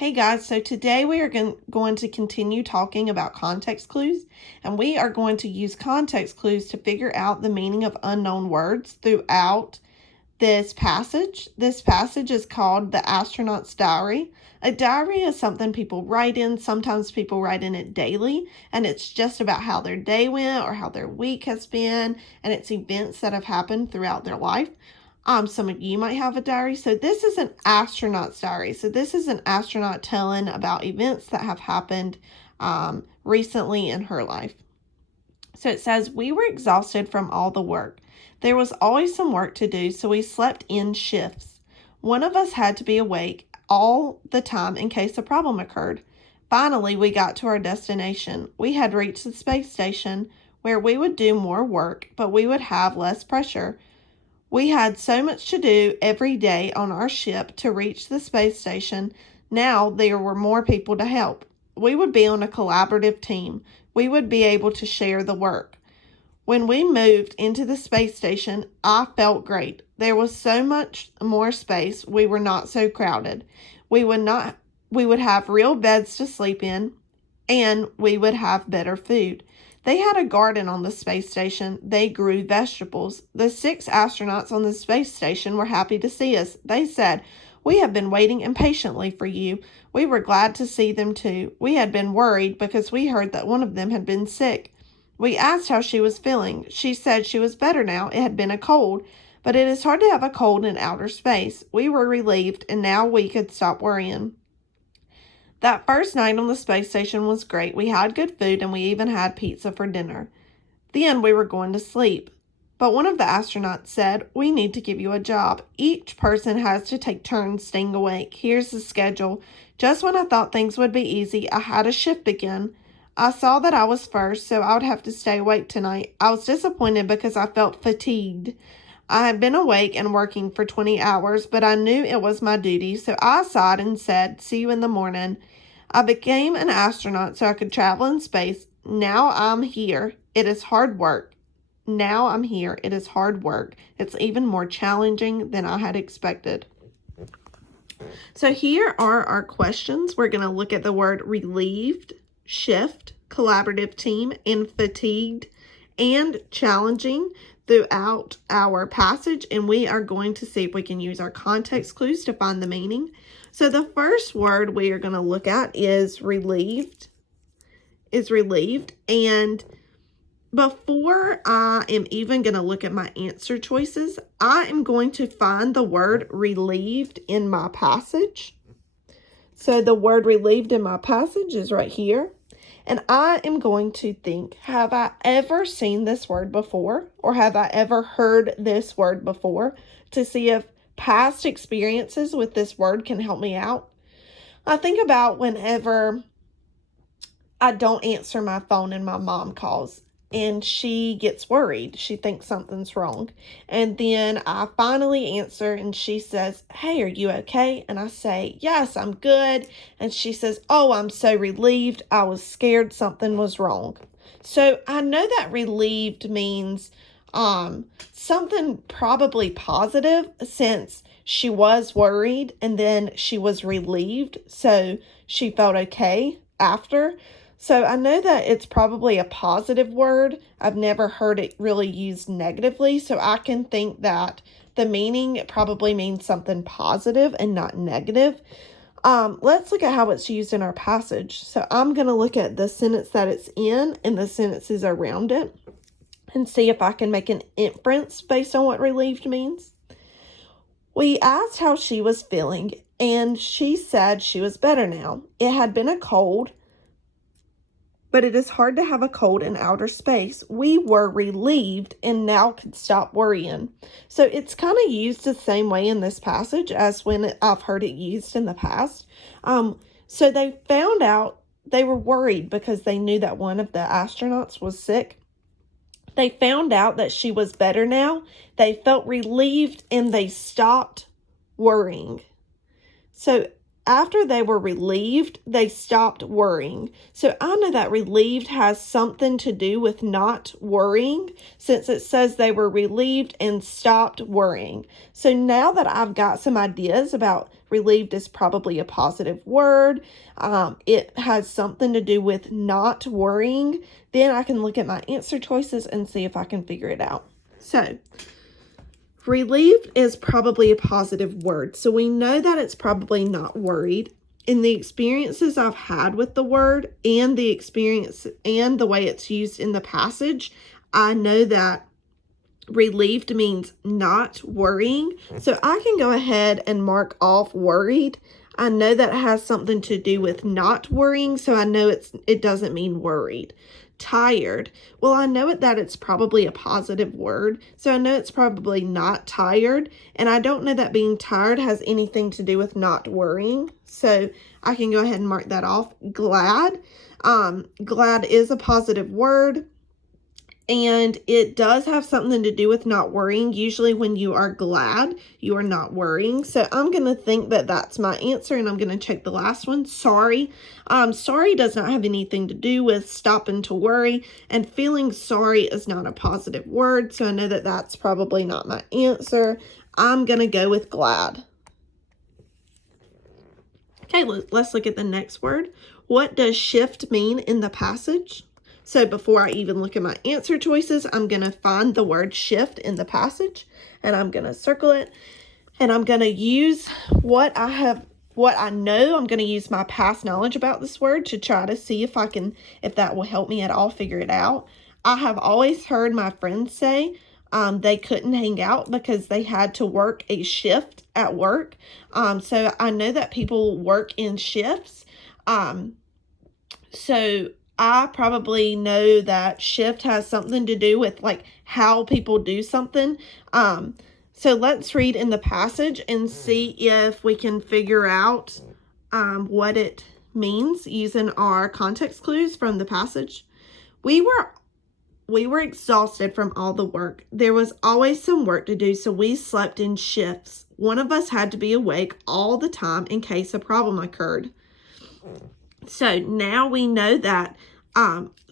Hey guys, so today we are going to continue talking about context clues, and we are going to use context clues to figure out the meaning of unknown words throughout this passage. This passage is called The Astronaut's Diary. A diary is something people write in. Sometimes people write in it daily, and it's just about how their day went or how their week has been, and it's events that have happened throughout their life. Some of you might have a diary. So this is an astronaut's diary. So this is an astronaut telling about events that have happened recently in her life. So it says, we were exhausted from all the work. There was always some work to do, so we slept in shifts. One of us had to be awake all the time in case a problem occurred. Finally, we got to our destination. We had reached the space station where we would do more work, but we would have less pressure. We had so much to do every day on our ship to reach the space station. Now there were more people to help. We would be on a collaborative team. We would be able to share the work. When we moved into the space station, I felt great. There was so much more space. We were not so crowded. We would have real beds to sleep in, and we would have better food. They had a garden on the space station. They grew vegetables. The 6 astronauts on the space station were happy to see us. They said, "We have been waiting impatiently for you." We were glad to see them too. We had been worried because we heard that one of them had been sick. We asked how she was feeling. She said she was better now. It had been a cold, but it is hard to have a cold in outer space. We were relieved, and now we could stop worrying. That first night on the space station was great. We had good food, and we even had pizza for dinner. Then we were going to sleep. But one of the astronauts said, "We need to give you a job. Each person has to take turns staying awake. Here's the schedule." Just when I thought things would be easy, I had a shift again. I saw that I was first, so I would have to stay awake tonight. I was disappointed because I felt fatigued. I had been awake and working for 20 hours, but I knew it was my duty, so I sighed and said, "See you in the morning." I became an astronaut so I could travel in space. Now I'm here. It is hard work. Now I'm here. It is hard work. It's even more challenging than I had expected. So here are our questions. We're going to look at the word relieved, shift, collaborative team, and fatigued, and challenging throughout our passage. And we are going to see if we can use our context clues to find the meaning. So the first word we are going to look at is relieved. And before I am even going to look at my answer choices, I am going to find the word relieved in my passage. So the word relieved in my passage is right here. And I am going to think, have I ever seen this word before? Or have I ever heard this word before? To see if past experiences with this word can help me out. I think about whenever I don't answer my phone and my mom calls and she gets worried. She thinks something's wrong. And then I finally answer and she says, "Hey, are you okay?" And I say, "Yes, I'm good." And she says, "Oh, I'm so relieved. I was scared something was wrong." So I know that relieved means something probably positive, since she was worried and then she was relieved. So she felt okay after. So I know that it's probably a positive word. I've never heard it really used negatively. So I can think that the meaning probably means something positive and not negative. Let's look at how it's used in our passage. So I'm going to look at the sentence that it's in and the sentences around it and see if I can make an inference based on what relieved means. We asked how she was feeling, and she said she was better now. It had been a cold, but it is hard to have a cold in outer space. We were relieved and now could stop worrying. So it's kind of used the same way in this passage as when I've heard it used in the past. So they found out, they were worried because they knew that one of the astronauts was sick. They found out that she was better now. They felt relieved and they stopped worrying. So after they were relieved, they stopped worrying. So I know that relieved has something to do with not worrying, since it says they were relieved and stopped worrying. So now that I've got some ideas about relieved is probably a positive word, it has something to do with not worrying, then I can look at my answer choices and see if I can figure it out. So relieved is probably a positive word, so we know that it's probably not worried. In the experiences I've had with the word and the experience and the way it's used in the passage, I know that relieved means not worrying. So I can go ahead and mark off worried. I know that has something to do with not worrying, so I know it doesn't mean worried. Tired. Well, I know that it's probably a positive word, so I know it's probably not tired, and I don't know that being tired has anything to do with not worrying, so I can go ahead and mark that off. Glad. Glad is a positive word, and it does have something to do with not worrying. Usually when you are glad, you are not worrying. So I'm going to think that that's my answer, and I'm going to check the last one. Sorry. Sorry does not have anything to do with stopping to worry, and feeling sorry is not a positive word. So I know that that's probably not my answer. I'm going to go with glad. Okay, let's look at the next word. What does shift mean in the passage? So before I even look at my answer choices, I'm going to find the word shift in the passage, and I'm going to circle it, and I'm going to use what I know. I'm going to use my past knowledge about this word to try to see if that will help me at all figure it out. I have always heard my friends say they couldn't hang out because they had to work a shift at work. So I know that people work in shifts. So I probably know that shift has something to do with like how people do something. So let's read in the passage and see if we can figure out what it means using our context clues from the passage. We were exhausted from all the work. There was always some work to do, so we slept in shifts. One of us had to be awake all the time in case a problem occurred. So now we know that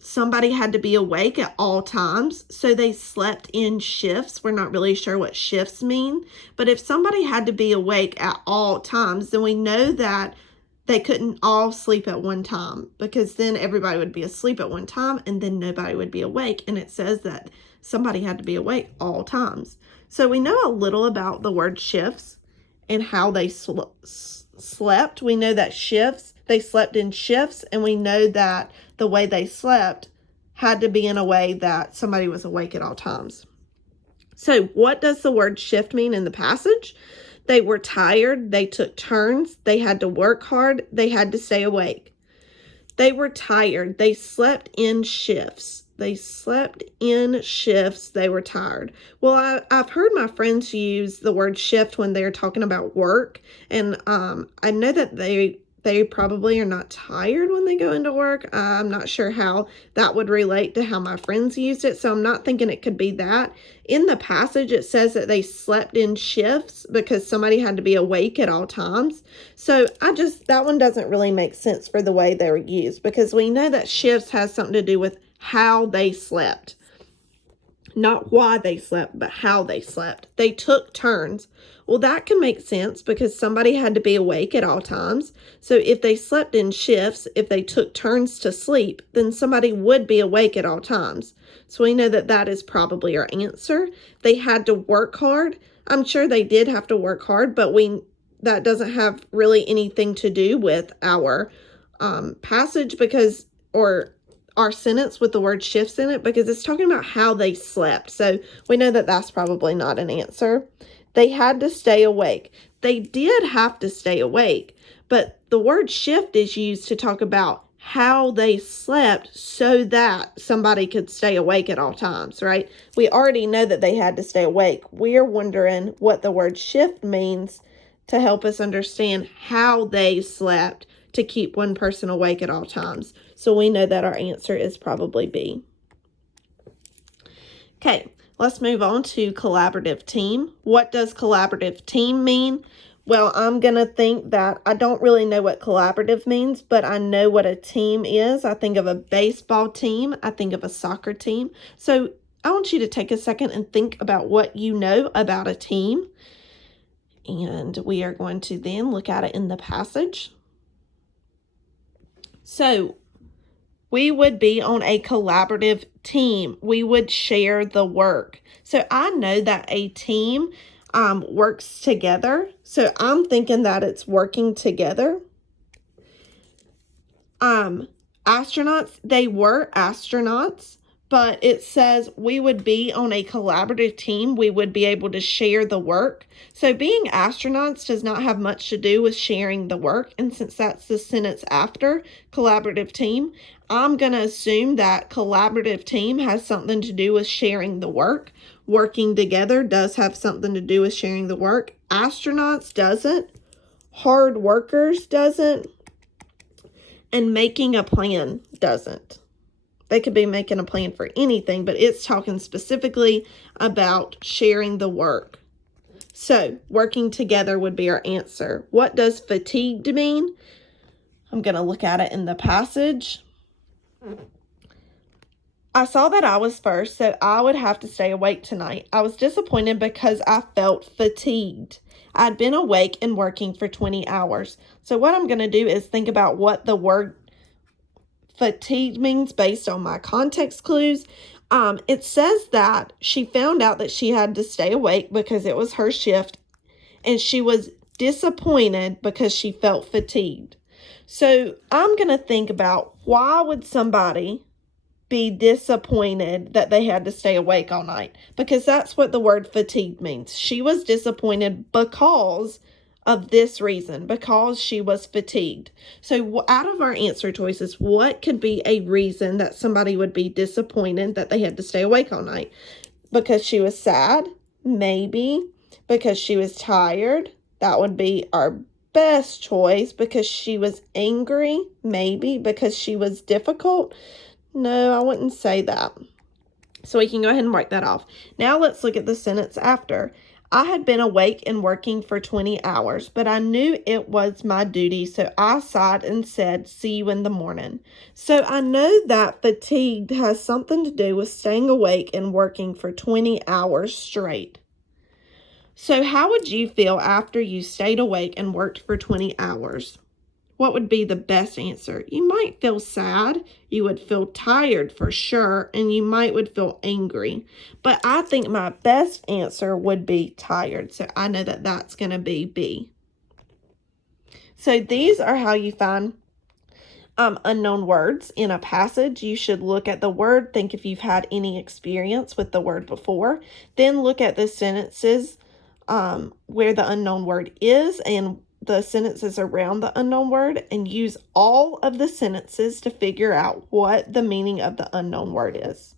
somebody had to be awake at all times, so they slept in shifts. We're not really sure what shifts mean, but if somebody had to be awake at all times, then we know that they couldn't all sleep at one time, because then everybody would be asleep at one time and then nobody would be awake. And it says that somebody had to be awake all times. So we know a little about the word shifts and how they slept. We know that they slept in shifts, and we know that the way they slept had to be in a way that somebody was awake at all times. So what does the word shift mean in the passage? They were tired, they took turns, they had to work hard, they had to stay awake. They were tired, they slept in shifts. They slept in shifts, they were tired. Well, I've heard my friends use the word shift when they're talking about work, and I know that they probably are not tired when they go into work. I'm not sure how that would relate to how my friends used it, so I'm not thinking it could be that. In the passage, it says that they slept in shifts because somebody had to be awake at all times. So that one doesn't really make sense for the way they were used, because we know that shifts has something to do with how they slept. Not why they slept, but how they slept. They took turns. Well, that can make sense because somebody had to be awake at all times. So if they slept in shifts, if they took turns to sleep, then somebody would be awake at all times. So we know that that is probably our answer. They had to work hard. I'm sure they did have to work hard, but that doesn't have really anything to do with our passage or our sentence with the word shifts in it, because it's talking about how they slept. So we know that that's probably not an answer. They had to stay awake. They did have to stay awake, but the word shift is used to talk about how they slept so that somebody could stay awake at all times, right? We already know that they had to stay awake. We're wondering what the word shift means to help us understand how they slept to keep one person awake at all times. So we know that our answer is probably B. Okay, let's move on to collaborative team. What does collaborative team mean? Well, I'm going to think that I don't really know what collaborative means, but I know what a team is. I think of a baseball team. I think of a soccer team. So I want you to take a second and think about what you know about a team. And we are going to then look at it in the passage. So we would be on a collaborative team. We would share the work. So I know that a team works together. So I'm thinking that it's working together. Astronauts, they were astronauts, but it says we would be on a collaborative team. We would be able to share the work. So being astronauts does not have much to do with sharing the work. And since that's the sentence after collaborative team, I'm going to assume that collaborative team has something to do with sharing the work. Working together does have something to do with sharing the work. Astronauts doesn't. Hard workers doesn't. And making a plan doesn't. They could be making a plan for anything, but it's talking specifically about sharing the work. So, working together would be our answer. What does fatigued mean? I'm going to look at it in the passage. I saw that I was first, so I would have to stay awake tonight. I was disappointed because I felt fatigued. I'd been awake and working for 20 hours. So what I'm going to do is think about what the word fatigued means based on my context clues. It says that she found out that she had to stay awake because it was her shift, and she was disappointed because she felt fatigued. So I'm going to think about, why would somebody be disappointed that they had to stay awake all night? Because that's what the word fatigued means. She was disappointed because of this reason, because she was fatigued. So out of our answer choices, what could be a reason that somebody would be disappointed that they had to stay awake all night? Because she was sad? Maybe. Because she was tired? That would be our best choice. Because she was angry? Maybe. Because she was difficult? No, I wouldn't say that. So we can go ahead and mark that off. Now let's look at the sentence after. I had been awake and working for 20 hours, but I knew it was my duty, so I sighed and said, see you in the morning. So I know that fatigued has something to do with staying awake and working for 20 hours straight. So how would you feel after you stayed awake and worked for 20 hours? What would be the best answer? You might feel sad, you would feel tired for sure, and you would feel angry. But I think my best answer would be tired. So I know that that's going to be B. So these are how you find unknown words in a passage. You should look at the word, think if you've had any experience with the word before. Then look at the sentences where the unknown word is and the sentences around the unknown word, and use all of the sentences to figure out what the meaning of the unknown word is.